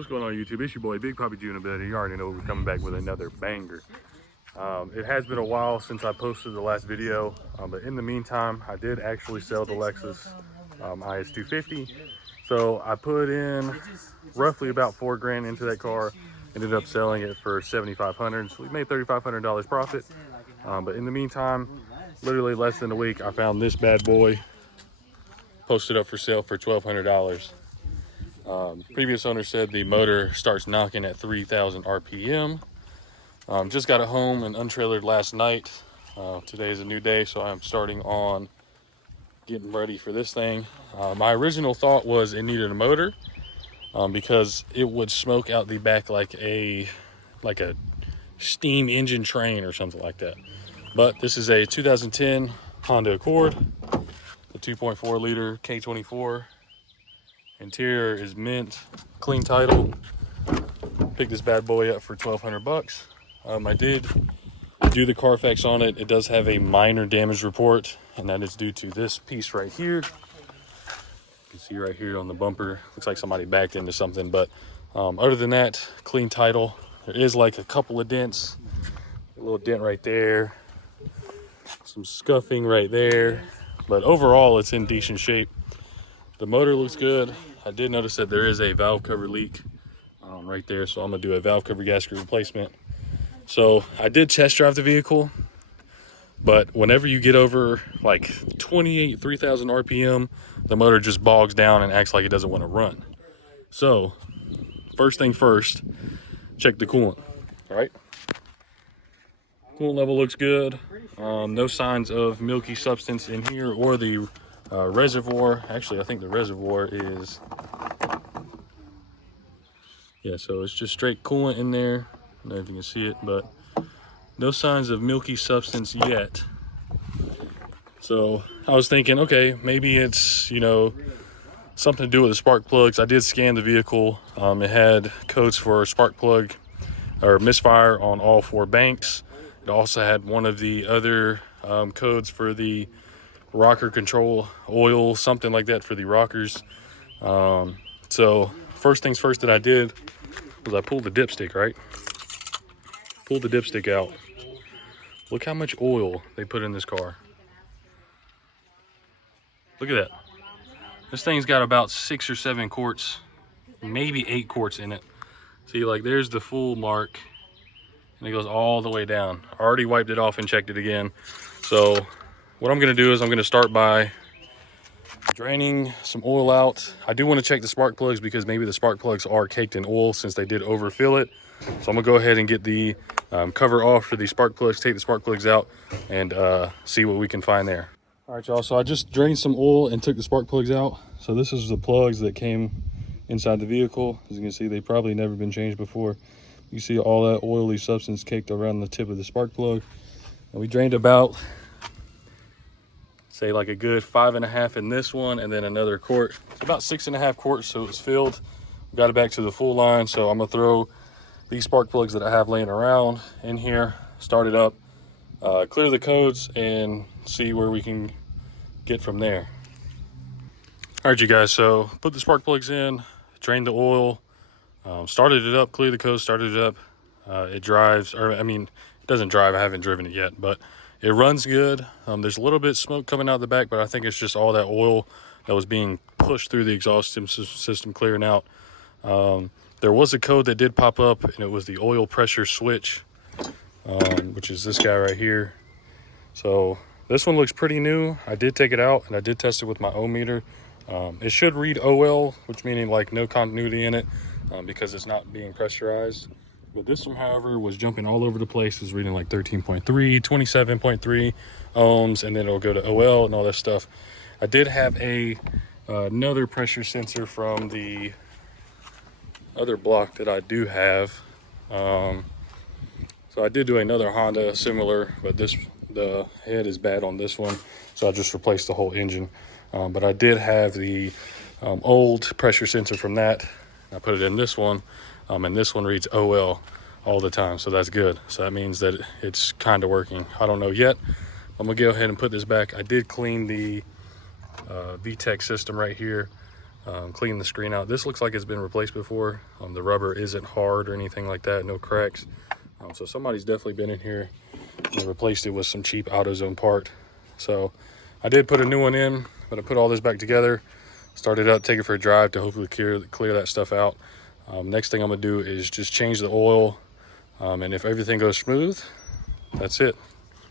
What's going on, YouTube? It's your boy Big Papi Junior, but you already know we're coming back with another banger. It has been a while since I posted the last video, but in the meantime, I did actually sell the Lexus IS250. So I put in roughly about $4 grand into that car, ended up selling it for $7,500. So we made $3,500 profit. But in the meantime, literally less than a week, I found this bad boy posted up for sale for $1,200. Previous owner said the motor starts knocking at 3,000 RPM. Just got it home and untrailered last night. Today is a new day, so I'm starting on getting ready for this thing. My original thought was it needed a motor because it would smoke out the back like a steam engine train or something like that. But this is a 2010 Honda Accord, the 2.4 liter K24. Interior is mint, clean title. Picked this bad boy up for 1,200 bucks. I did do the Carfax on it. It does have a minor damage report, and that is due to this piece right here. You can see right here on the bumper, looks like somebody backed into something, but other than that, clean title. There is like a couple of dents, a little dent right there, some scuffing right there, but overall it's in decent shape. The motor looks good. I did notice that there is a valve cover leak right there, so I'm gonna do a valve cover gasket replacement. So I did test drive the vehicle, but whenever you get over like 3,000 RPM, the motor just bogs down and acts like it doesn't want to run. So first thing first, check the coolant. All right, coolant level looks good. No signs of milky substance in here or the reservoir. Actually, I think the reservoir is, yeah, so it's just straight coolant in there. I don't know if you can see it, but no signs of milky substance yet. So I was thinking, okay, maybe it's, you know, something to do with the spark plugs. I did scan the vehicle. It had codes for spark plug or misfire on all 4 banks. It also had one of the other codes for the rocker control oil, something like that for the rockers. So first things first that I did was I pulled the dipstick, right? Pulled the dipstick out. Look how much oil they put in this car. Look at that. This thing's got about 6 or 7 quarts, maybe 8 quarts in it. See, like there's the full mark and it goes all the way down. I already wiped it off and checked it again. So what I'm gonna do is I'm gonna start by draining some oil out. I do want to check the spark plugs because maybe the spark plugs are caked in oil since they did overfill it. So I'm gonna go ahead and get the cover off for the spark plugs, take the spark plugs out, and see what we can find there. All right, y'all, so I just drained some oil and took the spark plugs out. So this is the plugs that came inside the vehicle. As you can see, they've probably never been changed before. You see all that oily substance caked around the tip of the spark plug. And we drained about, say like a good 5.5 in this one, and then another quart. It's about 6.5 quarts, so it's filled. We got it back to the full line, so I'm gonna throw these spark plugs that I have laying around in here, start it up, clear the codes, and see where we can get from there. All right, you guys, so put the spark plugs in, drained the oil, started it up, cleared the codes, started it up. It drives, or I mean, it doesn't drive, I haven't driven it yet, but it runs good. There's a little bit of smoke coming out the back, but I think it's just all that oil that was being pushed through the exhaust system clearing out. There was a code that did pop up, and it was the oil pressure switch, which is this guy right here. So this one looks pretty new. I did take it out, and I did test it with my ohm meter. It should read OL, which meaning like no continuity in it, because it's not being pressurized. But this one, however, was jumping all over the place. It was reading like 13.3, 27.3 ohms, and then it'll go to OL and all that stuff. I did have another pressure sensor from the other block that I do have. So I did do another Honda similar, but the head is bad on this one, so I just replaced the whole engine. But I did have the old pressure sensor from that. I put it in this one. And this one reads OL all the time, so that's good. So that means that it's kind of working. I don't know yet. I'm gonna go ahead and put this back. I did clean the VTEC system right here. clean the screen out. This looks like it's been replaced before. The rubber isn't hard or anything like that, no cracks. So somebody's definitely been in here and replaced it with some cheap AutoZone part. So I did put a new one in, but I put all this back together, started up, take it for a drive to hopefully clear that stuff out. Next thing I'm gonna do is just change the oil, and if everything goes smooth, that's it.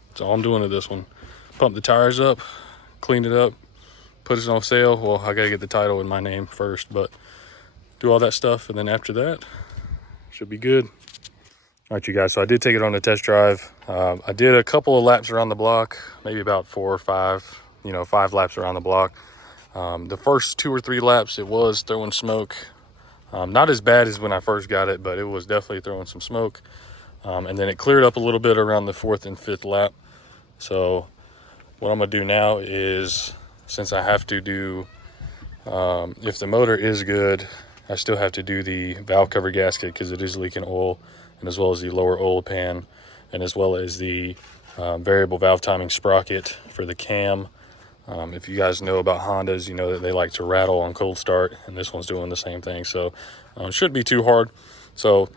That's all I'm doing to this one. Pump the tires up, clean it up, put it on sale. Well, I gotta get the title in my name first, but do all that stuff, and then after that, should be good. All right, you guys, so I did take it on a test drive. I did a couple of laps around the block, maybe about 4 or 5, 5 laps around the block. The first 2 or 3 laps, it was throwing smoke. Not as bad as when I first got it, but it was definitely throwing some smoke. And then it cleared up a little bit around the 4th and 5th lap. So what I'm gonna do now is, since I have to do, if the motor is good, I still have to do the valve cover gasket because it is leaking oil, and as well as the lower oil pan, and as well as the variable valve timing sprocket for the cam. If you guys know about Hondas, you know that they like to rattle on cold start, and this one's doing the same thing. So it shouldn't be too hard. So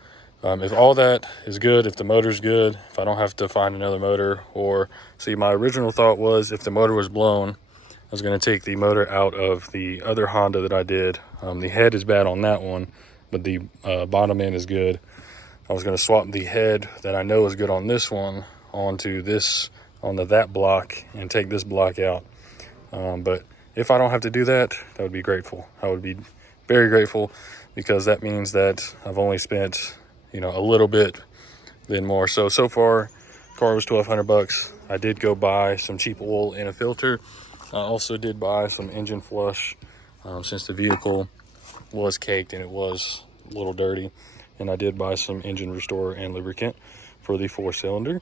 if all that is good, if the motor's good, if I don't have to find another motor, or see, my original thought was if the motor was blown, I was going to take the motor out of the other Honda that I did. The head is bad on that one, but the bottom end is good. I was going to swap the head that I know is good on this one onto that block and take this block out. But if I don't have to do that, that would be grateful. I would be very grateful, because that means that I've only spent, a little bit then more. So far, car was $1,200. I did go buy some cheap oil and a filter. I also did buy some engine flush, since the vehicle was caked and it was a little dirty. And I did buy some engine restorer and lubricant for the 4-cylinder.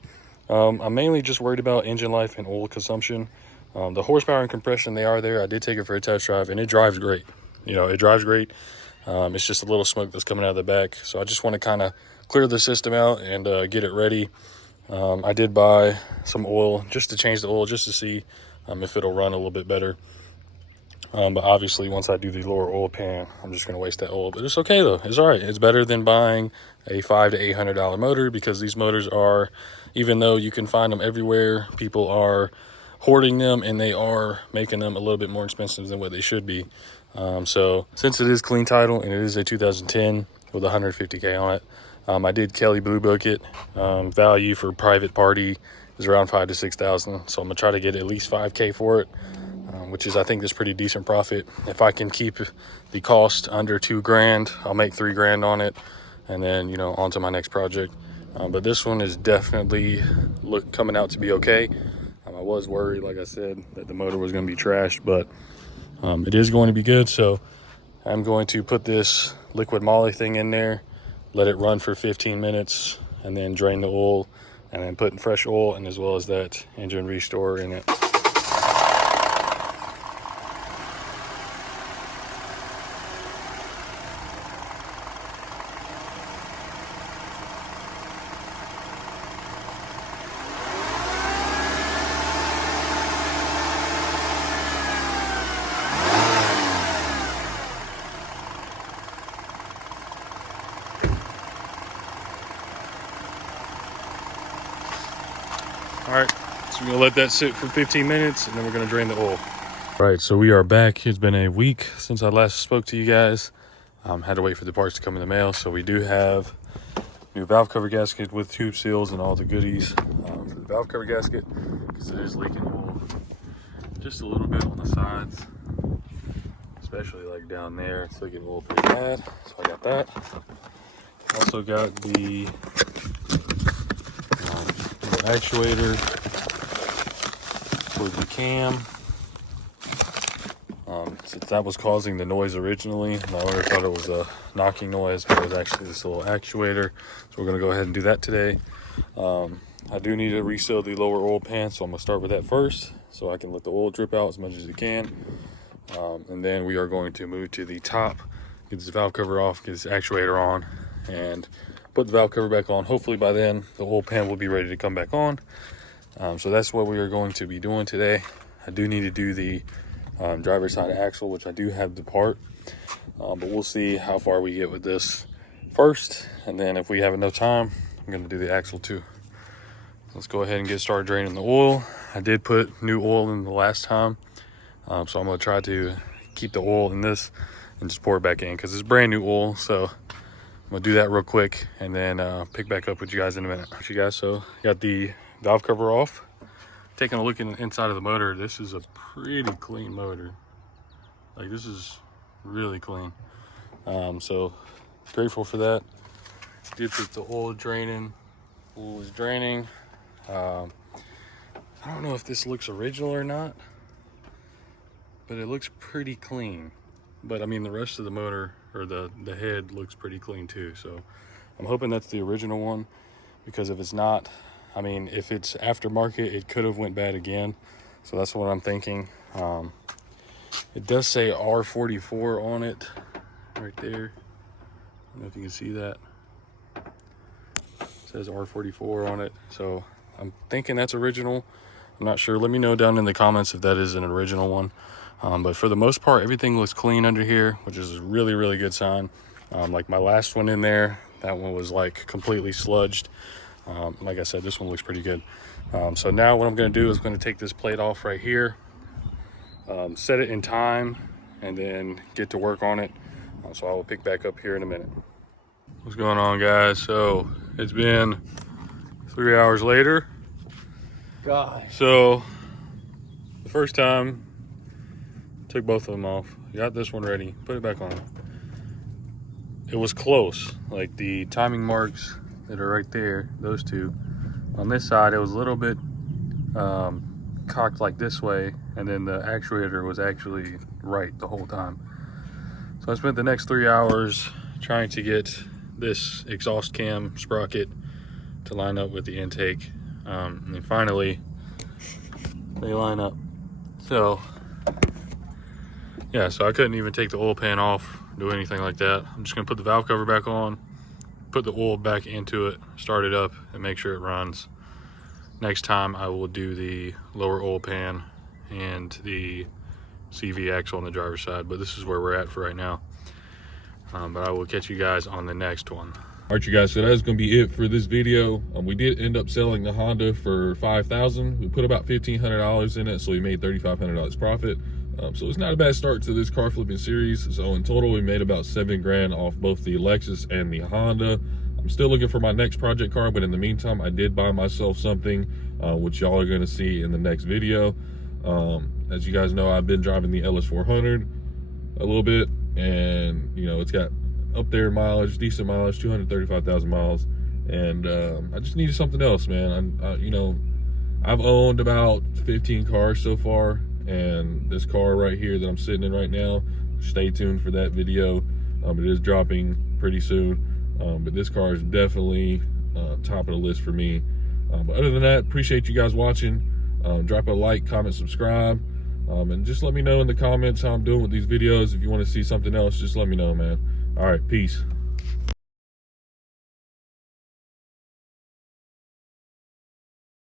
I'm mainly just worried about engine life and oil consumption. The horsepower and compression, they are there. I did take it for a test drive, and it drives great. It drives great. It's just a little smoke that's coming out of the back. So I just want to kind of clear the system out and get it ready. I did buy some oil just to change the oil, just to see if it'll run a little bit better. But obviously, once I do the lower oil pan, I'm just going to waste that oil. But it's okay, though. It's all right. It's better than buying a $500 to $800 motor, because these motors are, even though you can find them everywhere, people are hoarding them, and they are making them a little bit more expensive than what they should be. So since it is clean title and it is a 2010 with 150K on it, I did Kelly Blue Book it. Value for private party is around $5,000 to $6,000. So I'm gonna try to get at least $5K for it. Which is, I think, is pretty decent profit. If I can keep the cost under $2,000, I'll make $3,000 on it, and then on to my next project. But this one is definitely coming out to be okay. I was worried, like I said, that the motor was going to be trashed, but it is going to be good. So I'm going to put this liquid moly thing in there, let it run for 15 minutes, and then drain the oil, and then put in fresh oil, and as well as that engine restorer in it. All right, so we're gonna let that sit for 15 minutes, and then we're gonna drain the oil. All right, so we are back. It's been a week since I last spoke to you guys. Had to wait for the parts to come in the mail. So we do have new valve cover gasket with tube seals and all the goodies for the valve cover gasket, because it is leaking oil just a little bit on the sides, especially like down there. It's leaking oil pretty bad. So I got that. Also got the actuator for the cam. Since that was causing the noise originally, my owner thought it was a knocking noise, but it was actually this little actuator. So we're going to go ahead and do that today. I do need to reseal the lower oil pan, so I'm going to start with that first, so I can let the oil drip out as much as it can. And then we are going to move to the top, get this valve cover off, get this actuator on, and put the valve cover back on. Hopefully by then the oil pan will be ready to come back on. So that's what we are going to be doing today. I do need to do the driver's side axle, which I do have the part, but we'll see how far we get with this first, and then if we have enough time, I'm going to do the axle too. Let's go ahead and get started draining the oil. I did put new oil in the last time, so I'm going to try to keep the oil in this and just pour it back in because it's brand new oil. So I'm going to do that real quick and then pick back up with you guys in a minute. You guys, so got the valve cover off. Taking a look in the inside of the motor, this is a pretty clean motor. Like, this is really clean. So grateful for that. Did put the oil draining. Oil is draining. I don't know if this looks original or not, but it looks pretty clean. But I mean, the rest of the motor, or the head, looks pretty clean too. So I'm hoping that's the original one, because if it's not, I mean, if it's aftermarket, it could have went bad again. So that's what I'm thinking. It does say R44 on it right there. I don't know if you can see that. It says R44 on it. So I'm thinking that's original. I'm not sure. Let me know down in the comments if that is an original one. But for the most part, everything looks clean under here, which is a really, really good sign. Like my last one in there, that one was like completely sludged. Like I said, this one looks pretty good. So now what I'm going to do is going to take this plate off right here, set it in time, and then get to work on it. So I will pick back up here in a minute. What's going on, guys? So it's been 3 hours later. God. So the first time, took both of them off, got this one ready, put it back on. It was close, like the timing marks that are right there, those two. On this side, it was a little bit cocked like this way, and then the actuator was actually right the whole time. So I spent the next 3 hours trying to get this exhaust cam sprocket to line up with the intake, and then finally they line up. So yeah, so I couldn't even take the oil pan off, do anything like that. I'm just gonna put the valve cover back on, put the oil back into it, start it up, and make sure it runs. Next time I will do the lower oil pan and the CV axle on the driver's side, but this is where we're at for right now. But I will catch you guys on the next one. All right, you guys, so that's gonna be it for this video. We did end up selling the Honda for $5,000. We put about $1,500 in it, so we made $3,500 profit. So it's not a bad start to this car flipping series. So in total, we made about $7 grand off both the Lexus and the Honda. I'm still looking for my next project car, but in the meantime, I did buy myself something, which y'all are gonna see in the next video. As you guys know, I've been driving the LS400 a little bit, and you know, it's got up there mileage, decent mileage, 235,000 miles, and I just needed something else, man. You know, I've owned about 15 cars so far, and this car right here that I'm sitting in right now, stay tuned for that video. It is dropping pretty soon, but this car is definitely top of the list for me. But other than that, appreciate you guys watching. Drop a like, comment, subscribe, and just let me know in the comments how I'm doing with these videos. If you want to see something else, just let me know, man. All right, peace.